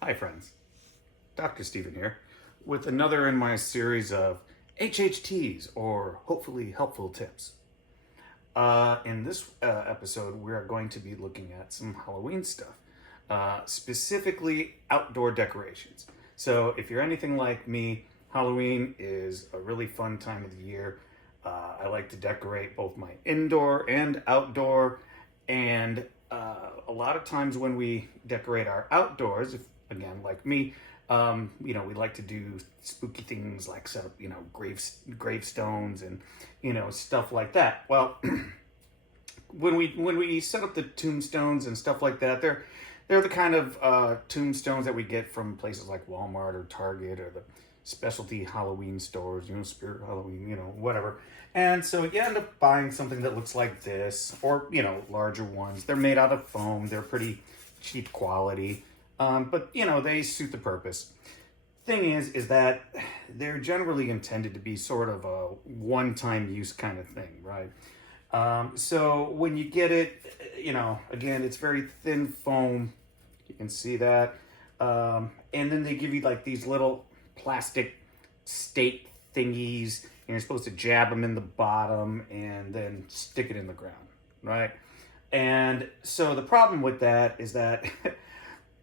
Hi friends, Dr. Stephen here with another in my series of HHTs or hopefully helpful tips. In this episode, we are going to be looking at some Halloween stuff, specifically outdoor decorations. So if you're anything like me, Halloween is a really fun time of the year. I like to decorate both my indoor and outdoor, and a lot of times when we decorate our outdoors, if again like me, we like to do spooky things like set up, gravestones and stuff like that. Well, when we set up the tombstones and stuff like that, they're the kind of tombstones that we get from places like Walmart or Target or the specialty Halloween stores, Spirit Halloween, whatever. And so you end up buying something that looks like this, or larger ones. They're made out of foam. They're pretty cheap quality, but they suit the purpose. Thing is that they're generally intended to be sort of a one-time use kind of thing, right? So when you get it, again, it's very thin foam. You can see that. And then they give you like these little plastic stake thingies, and you're supposed to jab them in the bottom and then stick it in the ground, right? And so the problem with that is that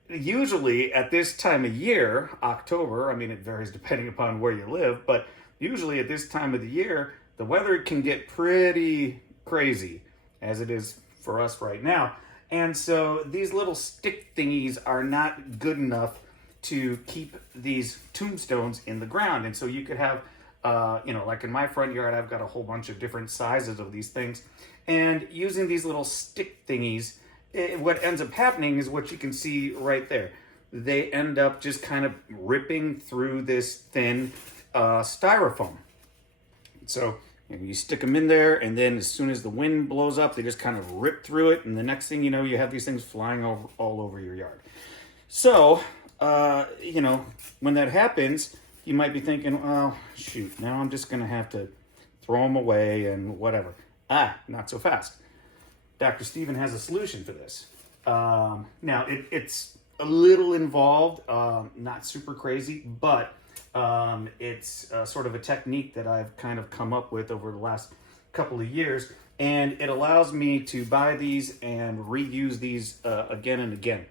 usually at this time of year, October, I mean, it varies depending upon where you live, but usually at this time of the year, the weather can get pretty crazy, as it is for us right now. And so these little stick thingies are not good enough to keep these tombstones in the ground. And so you could have, like in my front yard, I've got a whole bunch of different sizes of these things. And using these little stick thingies, what ends up happening is what you can see right there. They end up just kind of ripping through this thin styrofoam. So you stick them in there, and then as soon as the wind blows up, they just kind of rip through it. And the next thing you know, you have these things flying all over your yard. So, when that happens, you might be thinking, oh, shoot, now I'm just going to have to throw them away and whatever. Not so fast. Dr. Stephen has a solution for this. Now, it's a little involved, not super crazy, but it's sort of a technique that I've kind of come up with over the last couple of years, and it allows me to buy these and reuse these again and again.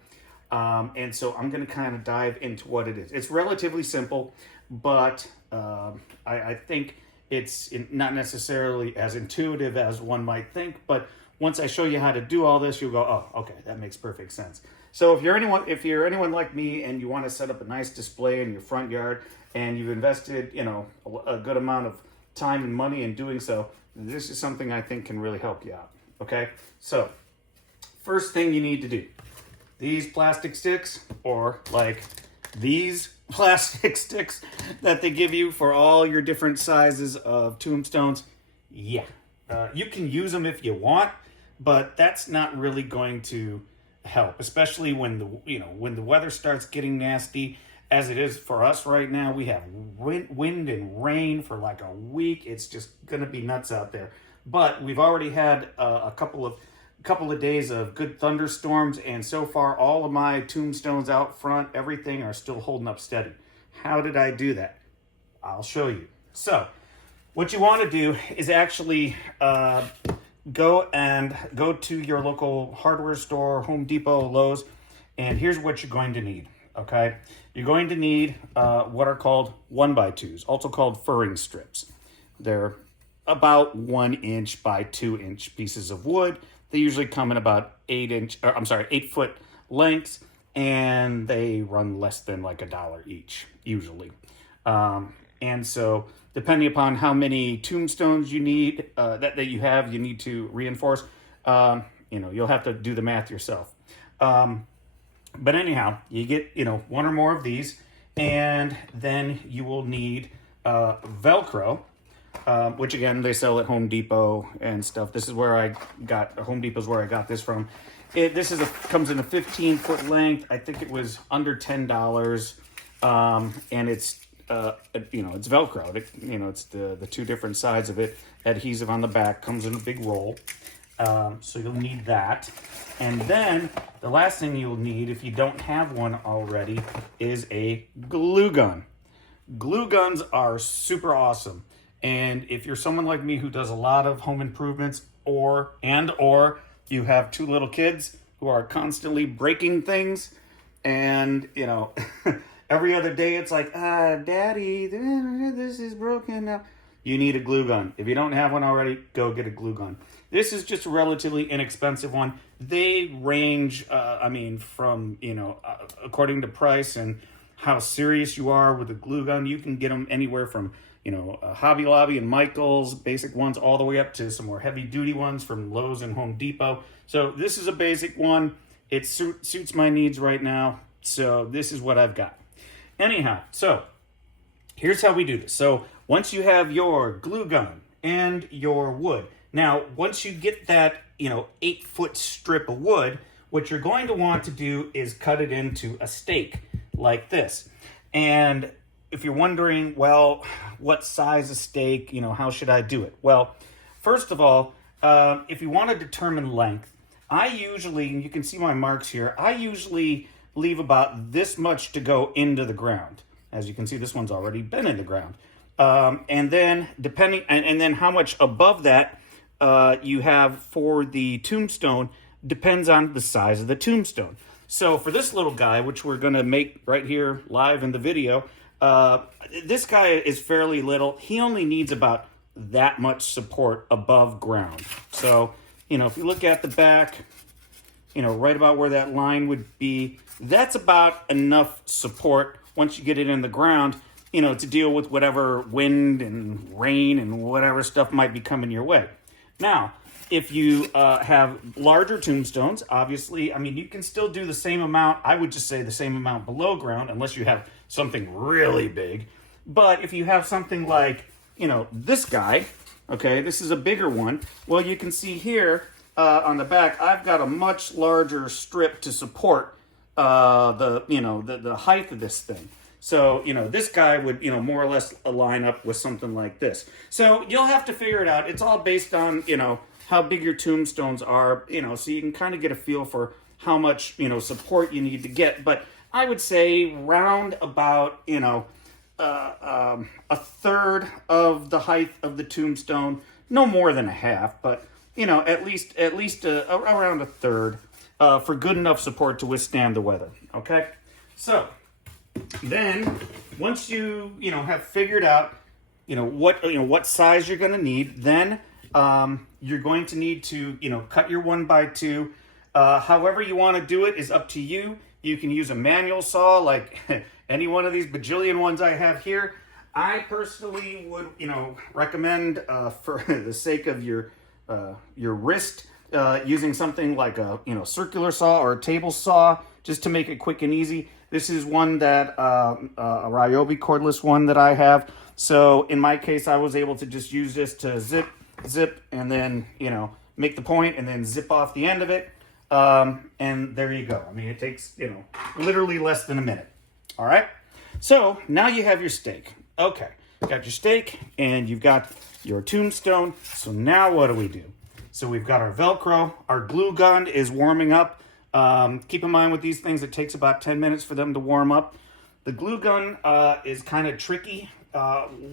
And so I'm going to kind of dive into what it is. It's relatively simple, but I think it's not necessarily as intuitive as one might think. But once I show you how to do all this, you'll go, oh, okay, that makes perfect sense. So if you're anyone like me and you want to set up a nice display in your front yard and you've invested, a good amount of time and money in doing so, this is something I think can really help you out. Okay, so first thing you need to do. These plastic sticks, or like these plastic sticks that they give you for all your different sizes of tombstones, you can use them if you want, but that's not really going to help, especially when the weather starts getting nasty, as it is for us right now. We have wind and rain for like a week. It's just gonna be nuts out there. But we've already had a couple of days of good thunderstorms, and so far all of my tombstones out front, everything, are still holding up steady. How did I do that? I'll show you. So what you want to do is actually go to your local hardware store, Home Depot, Lowe's, and here's what you're going to need. Okay, you're going to need what are called 1x2s, also called furring strips. They're about 1 inch by 2 inch pieces of wood. They usually come in about 8 foot lengths, and they run less than like $1 each, usually. And so depending upon how many tombstones you need, that you have, you need to reinforce, you'll have to do the math yourself. But anyhow, you get, one or more of these, and then you will need Velcro, which again, they sell at Home Depot and stuff. This is where Home Depot's where I got this from. Comes in a 15-foot length. I think it was under $10. And it's, it's Velcro. It's the two different sides of it. Adhesive on the back, comes in a big roll. So you'll need that. And then the last thing you'll need, if you don't have one already, is a glue gun. Glue guns are super awesome. And if you're someone like me who does a lot of home improvements, or you have two little kids who are constantly breaking things, and you know, every other day it's like, Daddy, this is broken now. You need a glue gun. If you don't have one already, go get a glue gun. This is just a relatively inexpensive one. They range, from, according to price and how serious you are with a glue gun, you can get them anywhere from, Hobby Lobby and Michael's, basic ones, all the way up to some more heavy duty ones from Lowe's and Home Depot. So this is a basic one. It suits my needs right now. So this is what I've got. Anyhow, so here's how we do this. So once you have your glue gun and your wood, now once you get that, 8-foot strip of wood, what you're going to want to do is cut it into a stake like this. And if you're wondering, well, what size of stake, how should I do it? Well, first of all, if you want to determine length, I usually, and you can see my marks here, I usually leave about this much to go into the ground. As you can see, this one's already been in the ground. And then and then how much above that you have for the tombstone depends on the size of the tombstone. So for this little guy, which we're going to make right here live in the video, this guy is fairly little. He only needs about that much support above ground. So, if you look at the back, right about where that line would be, that's about enough support once you get it in the ground, to deal with whatever wind and rain and whatever stuff might be coming your way. Now, if you have larger tombstones, obviously, you can still do the same amount. I would just say the same amount below ground, unless you have something really big. But if you have something like, this guy, okay, this is a bigger one. Well, you can see here on the back, I've got a much larger strip to support the height of this thing. So, this guy would, more or less line up with something like this. So you'll have to figure it out. It's all based on, how big your tombstones are, so you can kind of get a feel for how much, support you need to get. But I would say round about, a third of the height of the tombstone, no more than a half, but, at least around a third for good enough support to withstand the weather. Okay. So then once you, have figured out, what size you're going to need, then you're going to need to, cut your 1x2. However you want to do it is up to you. You can use a manual saw like any one of these bajillion ones I have here. I personally would, recommend for the sake of your wrist, using something like a, circular saw or a table saw, just to make it quick and easy. This is one that, a Ryobi cordless one that I have. So in my case, I was able to just use this to zip, and then, make the point and then zip off the end of it. And there you go. It takes, literally less than a minute. All right. So now you have your stake. Okay. You got your stake and you've got your tombstone. So now what do we do? So we've got our Velcro. Our glue gun is warming up. Keep in mind with these things, it takes about 10 minutes for them to warm up. The glue gun is kind of tricky.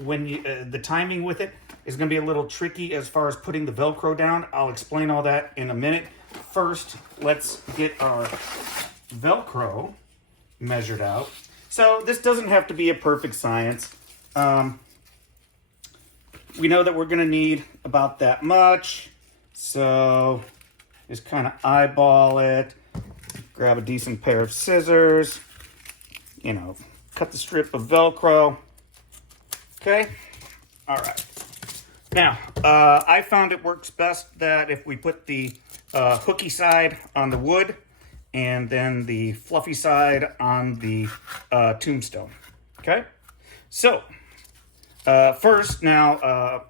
When you the timing with it is going to be a little tricky as far as putting the Velcro down. I'll explain all that in a minute. First, let's get our Velcro measured out. So this doesn't have to be a perfect science. We know that we're going to need about that much. So just kind of eyeball it. Grab a decent pair of scissors. Cut the strip of Velcro. Okay. All right. Now, I found it works best that if we put the hooky side on the wood and then the fluffy side on the tombstone. Okay. So, first, now,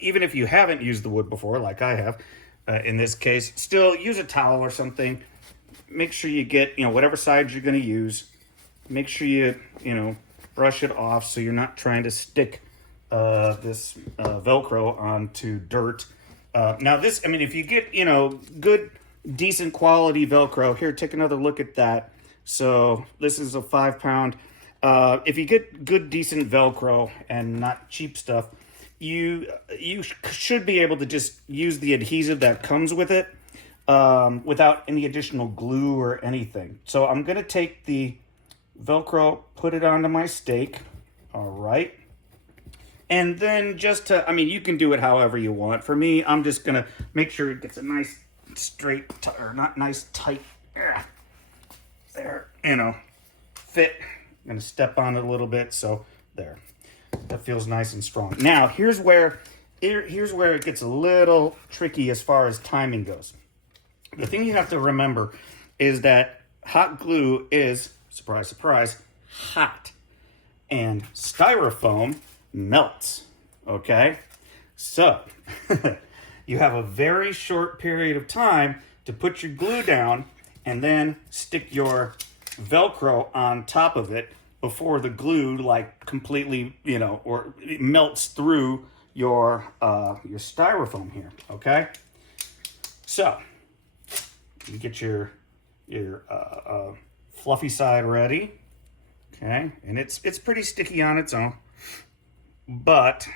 even if you haven't used the wood before, like I have, in this case, still use a towel or something. Make sure you get, whatever side you're going to use. Make sure you, brush it off so you're not trying to stick this Velcro onto dirt Now this, I mean, if you get, you know, good, decent quality Velcro, here, take another look at that. So this is a 5-pound. If you get good, decent Velcro and not cheap stuff, you should be able to just use the adhesive that comes with it without any additional glue or anything. So I'm going to take the Velcro, put it onto my stake. All right. And then just to, I mean, you can do it however you want. For me, I'm just going to make sure it gets a nice straight, or not nice tight, there, you know, fit. I'm going to step on it a little bit. So there, that feels nice and strong. Now, here's where it gets a little tricky as far as timing goes. The thing you have to remember is that hot glue is, surprise, surprise, hot. And styrofoam melts, okay? So, you have a very short period of time to put your glue down and then stick your Velcro on top of it before the glue, like, completely, you know, or it melts through your styrofoam here, okay? So, you get your fluffy side ready, okay? And it's pretty sticky on its own, but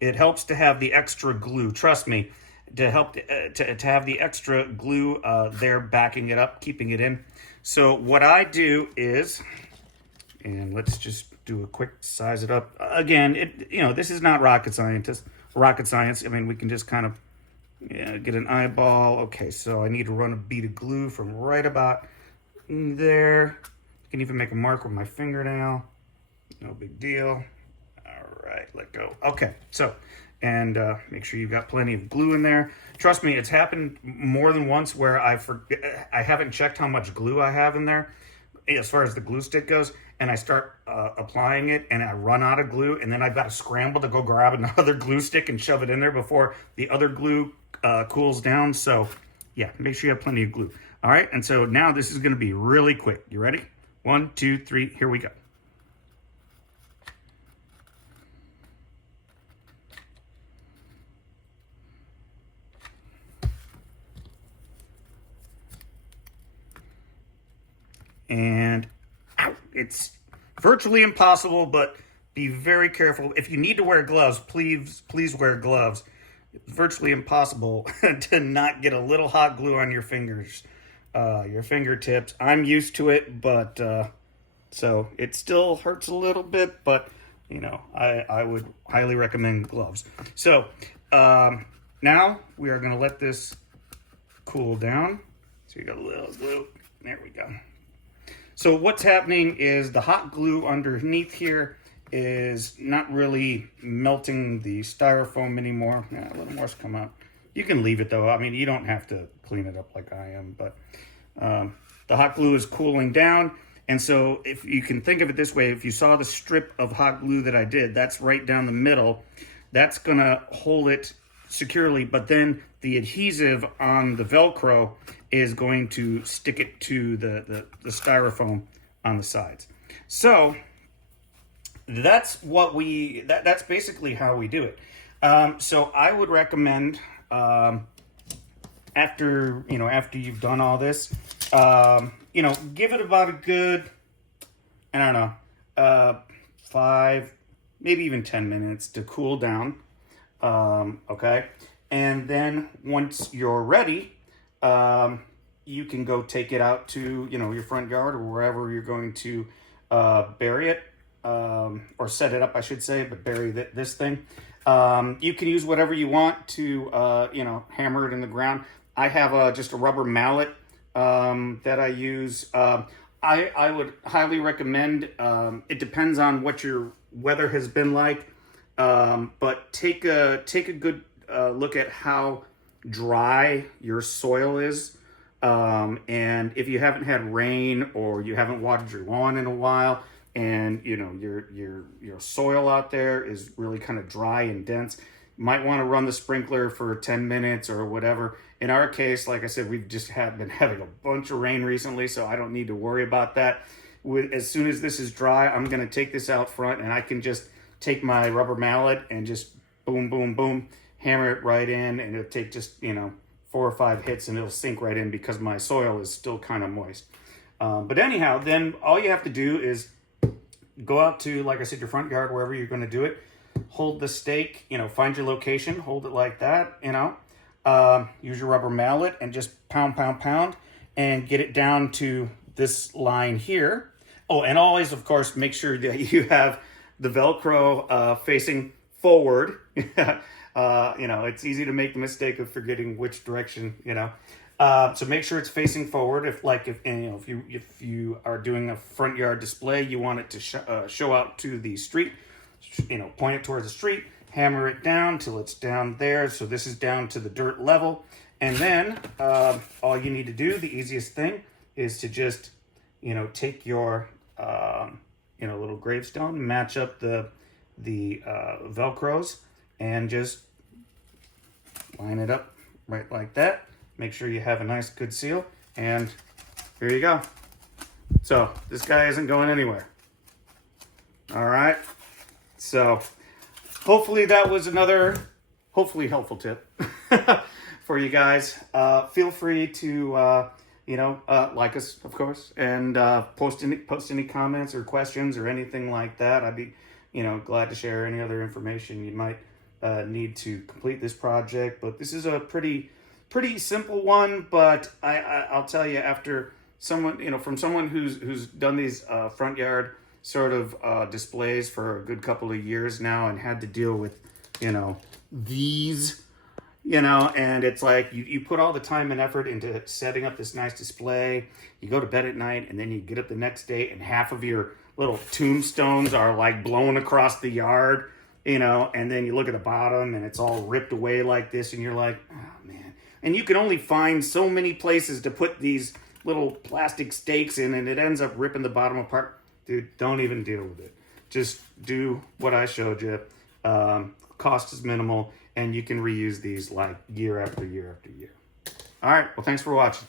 it helps to have the extra glue. Trust me, to help to have the extra glue there backing it up, keeping it in. So what I do is, and let's just do a quick size it up. Again, you know, this is not rocket science. I mean, we can just kind of get an eyeball. Okay, so I need to run a bead of glue from right about there. I can even make a mark with my fingernail. No big deal. All right, let go. Okay, so, and make sure you've got plenty of glue in there. Trust me, it's happened more than once where I haven't checked how much glue I have in there as far as the glue stick goes, and I start applying it and I run out of glue, and then I've got to scramble to go grab another glue stick and shove it in there before the other glue cools down. So yeah, make sure you have plenty of glue. All right, and so now this is going to be really quick. You ready? 1, 2, 3, here we go. And it's virtually impossible, but be very careful. If you need to wear gloves, please wear gloves. It's virtually impossible to not get a little hot glue on your fingers, your fingertips. I'm used to it, but so it still hurts a little bit, but you know, I would highly recommend gloves. So now we are going to let this cool down. So you got a little glue. There we go. So what's happening is the hot glue underneath here is not really melting the styrofoam anymore. Yeah, a little more's come out. You can leave it though. I mean, you don't have to clean it up like I am, but the hot glue is cooling down. And so if you can think of it this way, if you saw the strip of hot glue that I did, that's right down the middle. That's gonna hold it securely, but then the adhesive on the Velcro is going to stick it to the styrofoam on the sides. So that's what that's basically how we do it. So I would recommend after you've done all this, give it about a good, I don't know, 5, maybe even 10 minutes to cool down. Okay. And then once you're ready, you can go take it out to, your front yard or wherever you're going to bury it, or set it up, I should say, but bury this thing. You can use whatever you want to, hammer it in the ground. I have just a rubber mallet that I use. I would highly recommend, it depends on what your weather has been like, but take a good look at how dry your soil is. And if you haven't had rain or you haven't watered your lawn in a while, and your soil out there is really kind of dry and dense, you might want to run the sprinkler for 10 minutes or whatever. In our case, like I said, we've just been having a bunch of rain recently, so I don't need to worry about that. As soon as this is dry, I'm going to take this out front, and I can just take my rubber mallet and just boom, boom, boom, hammer it right in, and it'll take just, you know, 4 or 5 hits and it'll sink right in because my soil is still kind of moist. But anyhow, then all you have to do is go out to, like I said, your front yard, wherever you're going to do it. Hold the stake, you know, find your location, hold it like that, you know. Use your rubber mallet and just pound, pound, pound, and get it down to this line here. Oh, and always, of course, make sure that you have the Velcro facing forward. You know, it's easy to make the mistake of forgetting which direction, you know. So make sure it's facing forward. If you are doing a front yard display, you want it to show out to the street. You know, point it towards the street. Hammer it down till it's down there. So this is down to the dirt level. And then all you need to do, the easiest thing, is to just, you know, take your you know, little gravestone, match up the Velcros, and just line it up right like that. Make sure you have a nice good seal, and here you go. So this guy isn't going anywhere. All right. So hopefully that was another hopefully helpful tip for you guys. Feel free to you know, like us, of course, and post any comments or questions or anything like that. I'd be, you know, glad to share any other information you might need to complete this project. But this is a pretty simple one. But I'll tell you, after someone, you know, from someone who's done these front yard sort of displays for a good couple of years now, and had to deal with, you know, these. You know, and it's like you put all the time and effort into setting up this nice display. You go to bed at night, and then you get up the next day, and half of your little tombstones are like blown across the yard, you know, and then you look at the bottom, and it's all ripped away like this, and you're like, oh, man. And you can only find so many places to put these little plastic stakes in, and it ends up ripping the bottom apart. Dude, don't even deal with it. Just do what I showed you. Cost is minimal. And you can reuse these like year after year after year. All right. Well, thanks for watching.